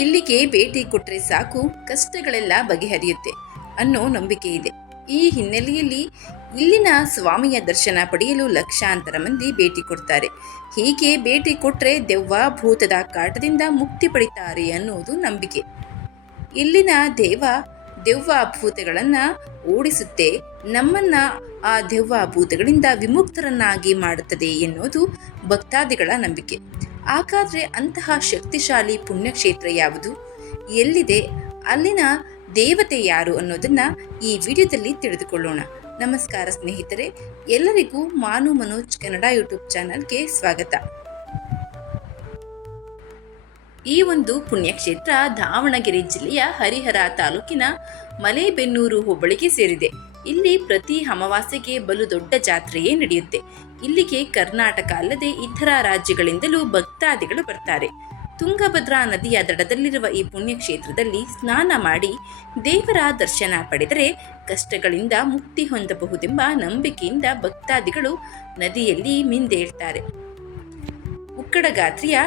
ಇಲ್ಲಿಗೆ ಭೇಟಿ ಕೊಟ್ರೆ ಸಾಕು ಕಷ್ಟಗಳೆಲ್ಲ ಬಗೆಹರಿಯುತ್ತೆ ಅನ್ನೋ ನಂಬಿಕೆ ಇದೆ. ಈ ಹಿನ್ನೆಲೆಯಲ್ಲಿ ಇಲ್ಲಿನ ಸ್ವಾಮಿಯ ದರ್ಶನ ಪಡೆಯಲು ಲಕ್ಷಾಂತರ ಮಂದಿ ಭೇಟಿ ಕೊಡ್ತಾರೆ. ಹೀಗೆ ಭೇಟಿ ಕೊಟ್ರೆ ದೆವ್ವ ಭೂತದ ಕಾಟದಿಂದ ಮುಕ್ತಿ ಪಡಿತಾರೆ ಅನ್ನೋದು ನಂಬಿಕೆ. ಇಲ್ಲಿನ ದೆವ್ವ ಭೂತಗಳನ್ನು ಓಡಿಸುತ್ತೆ, ನಮ್ಮನ್ನ ಆ ದೆವ್ವ ಭೂತಗಳಿಂದ ವಿಮುಕ್ತರನ್ನಾಗಿ ಮಾಡುತ್ತದೆ ಎನ್ನುವುದು ಭಕ್ತಾದಿಗಳ ನಂಬಿಕೆ. ಹಾಗಾದ್ರೆ ಅಂತಹ ಶಕ್ತಿಶಾಲಿ ಪುಣ್ಯಕ್ಷೇತ್ರ ಯಾವುದು, ಎಲ್ಲಿದೆ, ಅಲ್ಲಿನ ದೇವತೆ ಯಾರು ಅನ್ನೋದನ್ನ ಈ ವಿಡಿಯೋದಲ್ಲಿ ತಿಳಿದುಕೊಳ್ಳೋಣ. ನಮಸ್ಕಾರ ಸ್ನೇಹಿತರೆ, ಎಲ್ಲರಿಗೂ ಮಾನು ಮನೋಜ್ ಕನ್ನಡ ಯೂಟ್ಯೂಬ್ ಚಾನಲ್ಗೆ ಸ್ವಾಗತ. ಈ ಒಂದು ಪುಣ್ಯಕ್ಷೇತ್ರ ದಾವಣಗೆರೆ ಜಿಲ್ಲೆಯ ಹರಿಹರ ತಾಲೂಕಿನ ಮಲೇಬೆನ್ನೂರು ಹೋಬಳಿಗೆ ಸೇರಿದೆ. ಇಲ್ಲಿ ಪ್ರತಿ ಅಮಾವಾಸ್ಯೆಗೆ ಬಲು ದೊಡ್ಡ ಜಾತ್ರೆಯೇ ನಡೆಯುತ್ತೆ. ಇಲ್ಲಿಗೆ ಕರ್ನಾಟಕ ಅಲ್ಲದೆ ಇತರ ರಾಜ್ಯಗಳಿಂದಲೂ ಭಕ್ತಾದಿಗಳು ಬರ್ತಾರೆ. ತುಂಗಭದ್ರಾ ನದಿಯ ದಡದಲ್ಲಿರುವ ಈ ಪುಣ್ಯಕ್ಷೇತ್ರದಲ್ಲಿ ಸ್ನಾನ ಮಾಡಿ ದೇವರ ದರ್ಶನ ಪಡೆದರೆ ಕಷ್ಟಗಳಿಂದ ಮುಕ್ತಿ ಹೊಂದಬಹುದೆಂಬ ನಂಬಿಕೆಯಿಂದ ಭಕ್ತಾದಿಗಳು ನದಿಯಲ್ಲಿ ಮಿಂದೇಳ್ತಾರೆ. ಉಕ್ಕಡಗಾತ್ರಿಯ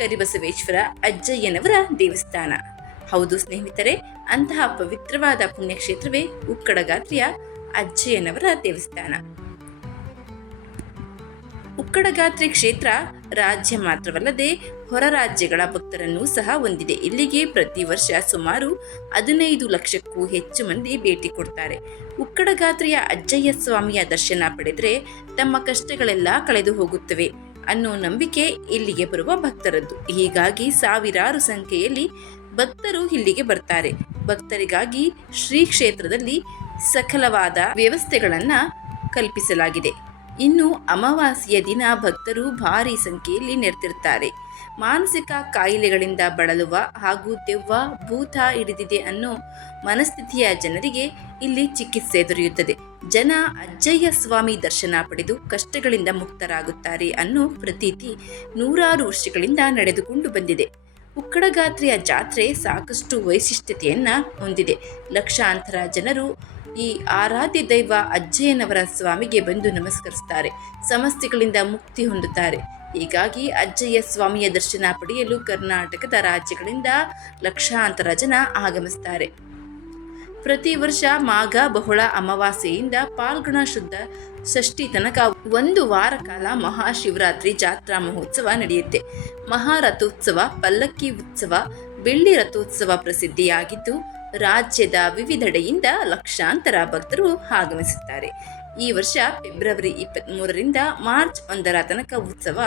ಕರಿಬಸವೇಶ್ವರ ಅಜ್ಜಯ್ಯನವರ ದೇವಸ್ಥಾನ. ಹೌದು ಸ್ನೇಹಿತರೆ, ಅಂತಹ ಪವಿತ್ರವಾದ ಪುಣ್ಯಕ್ಷೇತ್ರವೇ ಉಕ್ಕಡಗಾತ್ರಿಯ ಅಜ್ಜಯ್ಯನವರ ದೇವಸ್ಥಾನ. ಉಕ್ಕಡಗಾತ್ರಿ ಕ್ಷೇತ್ರ ರಾಜ್ಯ ಮಾತ್ರವಲ್ಲದೆ ಹೊರ ರಾಜ್ಯಗಳ ಭಕ್ತರನ್ನೂ ಸಹ ಹೊಂದಿದೆ. ಇಲ್ಲಿಗೆ ಪ್ರತಿ ವರ್ಷ ಸುಮಾರು 15 ಲಕ್ಷಕ್ಕೂ ಹೆಚ್ಚು ಮಂದಿ ಭೇಟಿ ಕೊಡ್ತಾರೆ. ಉಕ್ಕಡಗಾತ್ರಿಯ ಅಜ್ಜಯ್ಯ ಸ್ವಾಮಿಯ ದರ್ಶನ ಪಡೆದರೆ ತಮ್ಮ ಕಷ್ಟಗಳೆಲ್ಲ ಕಳೆದು ಹೋಗುತ್ತವೆ ಅನ್ನೋ ನಂಬಿಕೆ ಇಲ್ಲಿಗೆ ಬರುವ ಭಕ್ತರದ್ದು. ಹೀಗಾಗಿ ಸಾವಿರಾರು ಸಂಖ್ಯೆಯಲ್ಲಿ ಭಕ್ತರು ಇಲ್ಲಿಗೆ ಬರ್ತಾರೆ. ಭಕ್ತರಿಗಾಗಿ ಶ್ರೀ ಕ್ಷೇತ್ರದಲ್ಲಿ ಸಕಲವಾದ ವ್ಯವಸ್ಥೆಗಳನ್ನು ಕಲ್ಪಿಸಲಾಗಿದೆ. ಇನ್ನು ಅಮಾವಾಸ್ಯೆಯ ದಿನ ಭಕ್ತರು ಭಾರಿ ಸಂಖ್ಯೆಯಲ್ಲಿ ನೆರೆದಿರ್ತಾರೆ. ಮಾನಸಿಕ ಕಾಯಿಲೆಗಳಿಂದ ಬಳಲುವ ಹಾಗೂ ದೆವ್ವ ಭೂತ ಹಿಡಿದಿದೆ ಅನ್ನೋ ಮನಸ್ಥಿತಿಯ ಜನರಿಗೆ ಇಲ್ಲಿ ಚಿಕಿತ್ಸೆ ದೊರೆಯುತ್ತದೆ. ಜನ ಅಜ್ಜಯ್ಯ ಸ್ವಾಮಿ ದರ್ಶನ ಪಡೆದು ಕಷ್ಟಗಳಿಂದ ಮುಕ್ತರಾಗುತ್ತಾರೆ ಅನ್ನೋ ಪ್ರತೀತಿ ನೂರಾರು ವರ್ಷಗಳಿಂದ ನಡೆದುಕೊಂಡು ಬಂದಿದೆ. ಉಕ್ಕಡಗಾತ್ರಿಯ ಜಾತ್ರೆ ಸಾಕಷ್ಟು ವೈಶಿಷ್ಟ್ಯತೆಯನ್ನ ಹೊಂದಿದೆ. ಲಕ್ಷಾಂತರ ಜನರು ಈ ಆರಾಧ್ಯ ದೈವ ಅಜ್ಜಯ್ಯನವರ ಸ್ವಾಮಿಗೆ ಬಂದು ನಮಸ್ಕರಿಸುತ್ತಾರೆ, ಸಮಸ್ಯೆಗಳಿಂದ ಮುಕ್ತಿ ಹೊಂದುತ್ತಾರೆ. ಹೀಗಾಗಿ ಅಜ್ಜಯ್ಯ ಸ್ವಾಮಿಯ ದರ್ಶನ ಪಡೆಯಲು ಕರ್ನಾಟಕದ ರಾಜ್ಯಗಳಿಂದ ಲಕ್ಷಾಂತರ ಜನ ಆಗಮಿಸುತ್ತಾರೆ. ಪ್ರತಿ ವರ್ಷ ಮಾಘ ಬಹುಳ ಅಮಾವಾಸ್ಯೆಯಿಂದ ಪಾಲ್ಗುಣ ಶುದ್ಧ ಷಷ್ಠಿ ತನಕ 1 ವಾರ ಕಾಲ ಮಹಾಶಿವರಾತ್ರಿ ಜಾತ್ರಾ ಮಹೋತ್ಸವ ನಡೆಯುತ್ತೆ. ಮಹಾರಥೋತ್ಸವ, ಪಲ್ಲಕ್ಕಿ ಉತ್ಸವ, ಬೆಳ್ಳಿ ರಥೋತ್ಸವ ಪ್ರಸಿದ್ಧಿಯಾಗಿದ್ದು ರಾಜ್ಯದ ವಿವಿಧೆಡೆಯಿಂದ ಲಕ್ಷಾಂತರ ಭಕ್ತರು ಆಗಮಿಸುತ್ತಾರೆ. ಈ ವರ್ಷ ಫೆಬ್ರವರಿ 23ರಿಂದ ಮಾರ್ಚ್ 1 ತನಕ ಉತ್ಸವ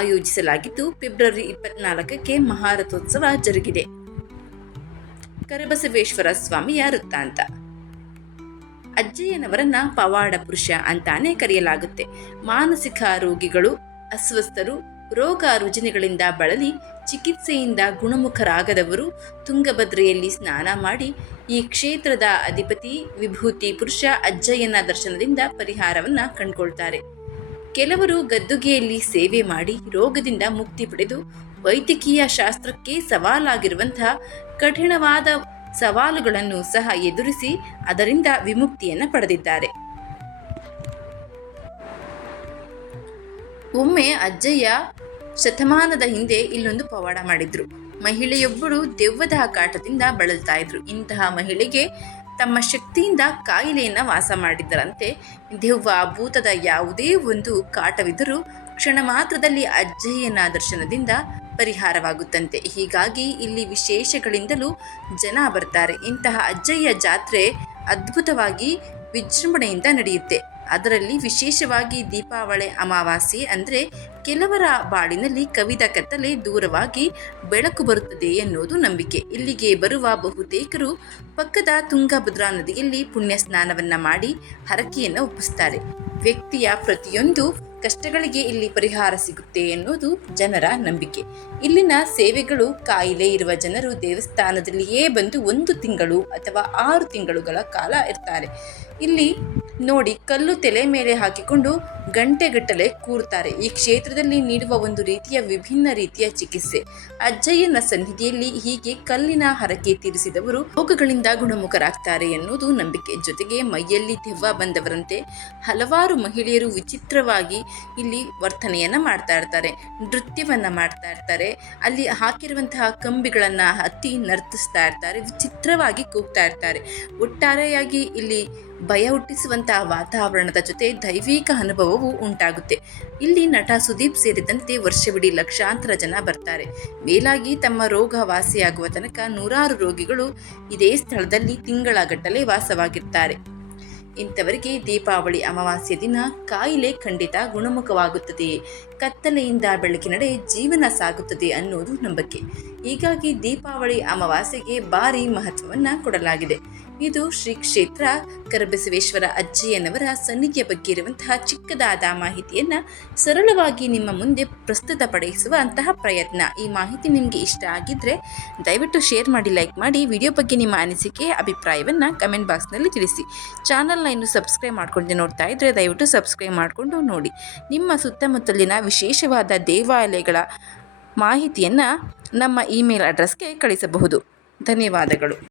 ಆಯೋಜಿಸಲಾಗಿದ್ದು ಫೆಬ್ರವರಿ 24ಕ್ಕೆ ಮಹಾರಥೋತ್ಸವ ಜರುಗಿದೆ. ಕರಿಬಸವೇಶ್ವರ ಸ್ವಾಮಿಯ ವೃತ್ತಾಂತ. ಅಜ್ಜಯ್ಯನವರನ್ನ ಪವಾಡ ಪುರುಷ ಅಂತಾನೆ ಕರೆಯಲಾಗುತ್ತೆ. ಮಾನಸಿಕ ರೋಗಿಗಳು, ಅಸ್ವಸ್ಥರು, ರೋಗ ರುಜಿನಗಳಿಂದ ಬಳಲಿ ಚಿಕಿತ್ಸೆಯಿಂದ ಗುಣಮುಖರಾಗದವರು ತುಂಗಭದ್ರೆಯಲ್ಲಿ ಸ್ನಾನ ಮಾಡಿ ಈ ಕ್ಷೇತ್ರದ ಅಧಿಪತಿ ವಿಭೂತಿ ಪುರುಷ ಅಜ್ಜಯ್ಯನ ದರ್ಶನದಿಂದ ಪರಿಹಾರವನ್ನ ಕಂಡುಕೊಳ್ತಾರೆ. ಕೆಲವರು ಗದ್ದುಗೆಯಲ್ಲಿ ಸೇವೆ ಮಾಡಿ ರೋಗದಿಂದ ಮುಕ್ತಿ ಪಡೆದು ವೈದ್ಯಕೀಯ ಶಾಸ್ತ್ರಕ್ಕೆ ಸವಾಲಾಗಿರುವಂತಹ ಕಠಿಣವಾದ ಸವಾಲುಗಳನ್ನು ಸಹ ಎದುರಿಸಿ ಅದರಿಂದ ವಿಮುಕ್ತಿಯನ್ನು ಪಡೆದಿದ್ದಾರೆ. ಒಮ್ಮೆ ಅಜ್ಜಯ್ಯ ಶತಮಾನದ ಹಿಂದೆ ಇಲ್ಲೊಂದು ಪವಾಡ ಮಾಡಿದ್ರು. ಮಹಿಳೆಯೊಬ್ಬಳು ದೆವ್ವದ ಕಾಟದಿಂದ ಬಳಲ್ತಾ ಇದ್ರು. ಇಂತಹ ಮಹಿಳೆಗೆ ತಮ್ಮ ಶಕ್ತಿಯಿಂದ ಕಾಯಿಲೆಯನ್ನು ವಾಸ ಮಾಡಿದ್ದರಂತೆ. ದೆವ್ವ ಭೂತದ ಯಾವುದೇ ಒಂದು ಕಾಟವಿದ್ದರೂ ಕ್ಷಣ ಮಾತ್ರದಲ್ಲಿ ಅಜ್ಜಯ್ಯನ ದರ್ಶನದಿಂದ ಪರಿಹಾರವಾಗುತ್ತಂತೆ. ಹೀಗಾಗಿ ಇಲ್ಲಿ ವಿಶೇಷಗಳಿಂದಲೂ ಜನ ಬರ್ತಾರೆ. ಇಂತಹ ಅಜ್ಜಯ್ಯ ಜಾತ್ರೆ ಅದ್ಭುತವಾಗಿ ವಿಜೃಂಭಣೆಯಿಂದ ನಡೆಯುತ್ತೆ. ಅದರಲ್ಲಿ ವಿಶೇಷವಾಗಿ ದೀಪಾವಳಿ ಅಮಾವಾಸ್ಯೆ ಅಂದರೆ ಕೆಲವರ ಬಾಳಿನಲ್ಲಿ ಕವಿದ ಕತ್ತಲೆ ದೂರವಾಗಿ ಬೆಳಕು ಬರುತ್ತದೆ ಎನ್ನುವುದು ನಂಬಿಕೆ. ಇಲ್ಲಿಗೆ ಬರುವ ಬಹುತೇಕರು ಪಕ್ಕದ ತುಂಗಭದ್ರಾ ನದಿಯಲ್ಲಿ ಪುಣ್ಯ ಸ್ನಾನವನ್ನ ಮಾಡಿ ಹರಕೆಯನ್ನು ಒಪ್ಪಿಸ್ತಾರೆ. ವ್ಯಕ್ತಿಯ ಪ್ರತಿಯೊಂದು ಕಷ್ಟಗಳಿಗೆ ಇಲ್ಲಿ ಪರಿಹಾರ ಸಿಗುತ್ತೆ ಎನ್ನುವುದು ಜನರ ನಂಬಿಕೆ. ಇಲ್ಲಿನ ಸೇವೆಗಳು ಕಾಯಿಲೆ ಇರುವ ಜನರು ದೇವಸ್ಥಾನದಲ್ಲಿಯೇ ಬಂದು 1 ತಿಂಗಳು ಅಥವಾ 6 ತಿಂಗಳುಗಳ ಕಾಲ ಇರ್ತಾರೆ. ಇಲ್ಲಿ ನೋಡಿ ಕಲ್ಲು ತಲೆ ಮೇಲೆ ಹಾಕಿಕೊಂಡು ಗಂಟೆಗಟ್ಟಲೆ ಕೂರುತ್ತಾರೆ. ಈ ಕ್ಷೇತ್ರದಲ್ಲಿ ನೀಡುವ ಒಂದು ರೀತಿಯ ವಿಭಿನ್ನ ರೀತಿಯ ಚಿಕಿತ್ಸೆ. ಅಜ್ಜಯ್ಯನ ಸನ್ನಿಧಿಯಲ್ಲಿ ಹೀಗೆ ಕಲ್ಲಿನ ಹರಕೆ ತೀರಿಸಿದವರು ರೋಗಗಳಿಂದ ಗುಣಮುಖರಾಗ್ತಾರೆ ಎನ್ನುವುದು ನಂಬಿಕೆ. ಜೊತೆಗೆ ಮೈಯಲ್ಲಿ ದೆವ್ವ ಬಂದವರಂತೆ ಹಲವಾರು ಮಹಿಳೆಯರು ವಿಚಿತ್ರವಾಗಿ ಇಲ್ಲಿ ವರ್ತನೆಯನ್ನ ಮಾಡ್ತಾ ಇರ್ತಾರೆ, ನೃತ್ಯವನ್ನ ಮಾಡ್ತಾ ಇರ್ತಾರೆ. ಅಲ್ಲಿ ಹಾಕಿರುವಂತಹ ಕಂಬಿಗಳನ್ನ ಹತ್ತಿ ನರ್ತಿಸ್ತಾ ಇರ್ತಾರೆ, ವಿಚಿತ್ರವಾಗಿ ಕೂಗ್ತಾ ಇರ್ತಾರೆ. ಒಟ್ಟಾರೆಯಾಗಿ ಇಲ್ಲಿ ಭಯ ಹುಟ್ಟಿಸುವಂತಹ ವಾತಾವರಣದ ಜೊತೆ ದೈವಿಕ ಅನುಭವವು ಉಂಟಾಗುತ್ತೆ. ಇಲ್ಲಿ ನಟ ಸುದೀಪ್ ಸೇರಿದಂತೆ ವರ್ಷವಿಡೀ ಲಕ್ಷಾಂತರ ಜನ ಬರ್ತಾರೆ. ಮೇಲಾಗಿ ತಮ್ಮ ರೋಗ ವಾಸಿಯಾಗುವ ತನಕ ನೂರಾರು ರೋಗಿಗಳು ಇದೇ ಸ್ಥಳದಲ್ಲಿ ತಿಂಗಳಗಟ್ಟಲೆ ವಾಸವಾಗಿರ್ತಾರೆ. ಇಂಥವರಿಗೆ ದೀಪಾವಳಿ ಅಮಾವಾಸ್ಯೆ ದಿನ ಕಾಯಿಲೆ ಖಂಡಿತ ಗುಣಮುಖವಾಗುತ್ತದೆ, ಕತ್ತಲೆಯಿಂದ ಬೆಳಕಿನಡೆ ಜೀವನ ಸಾಗುತ್ತದೆ ಅನ್ನೋದು ನಂಬಿಕೆ. ಹೀಗಾಗಿ ದೀಪಾವಳಿ ಅಮಾವಾಸ್ಯೆಗೆ ಭಾರಿ ಮಹತ್ವವನ್ನು ಕೊಡಲಾಗಿದೆ. ಇದು ಶ್ರೀ ಕ್ಷೇತ್ರ ಕರಬಸವೇಶ್ವರ ಅಜ್ಜಯ್ಯನವರ ಸನ್ನಿಧಿಯ ಬಗ್ಗೆ ಇರುವಂತಹ ಚಿಕ್ಕದಾದ ಮಾಹಿತಿಯನ್ನು ಸರಳವಾಗಿ ನಿಮ್ಮ ಮುಂದೆ ಪ್ರಸ್ತುತಪಡಿಸುವಂತಹ ಪ್ರಯತ್ನ. ಈ ಮಾಹಿತಿ ನಿಮಗೆ ಇಷ್ಟ ಆಗಿದ್ದರೆ ದಯವಿಟ್ಟು ಶೇರ್ ಮಾಡಿ, ಲೈಕ್ ಮಾಡಿ. ವಿಡಿಯೋ ಬಗ್ಗೆ ನಿಮ್ಮ ಅನಿಸಿಕೆ ಅಭಿಪ್ರಾಯವನ್ನು ಕಮೆಂಟ್ ಬಾಕ್ಸ್ನಲ್ಲಿ ತಿಳಿಸಿ. ಚಾನಲ್ನ ಇನ್ನು ಸಬ್ಸ್ಕ್ರೈಬ್ ಮಾಡ್ಕೊಂಡು ನೋಡ್ತಾ ಇದ್ದರೆ ದಯವಿಟ್ಟು ಸಬ್ಸ್ಕ್ರೈಬ್ ಮಾಡಿಕೊಂಡು ನೋಡಿ. ನಿಮ್ಮ ಸುತ್ತಮುತ್ತಲಿನ ವಿಶೇಷವಾದ ದೇವಾಲಯಗಳ ಮಾಹಿತಿಯನ್ನು ನಮ್ಮ ಇಮೇಲ್ ಅಡ್ರೆಸ್ಗೆ ಕಳಿಸಬಹುದು. ಧನ್ಯವಾದಗಳು.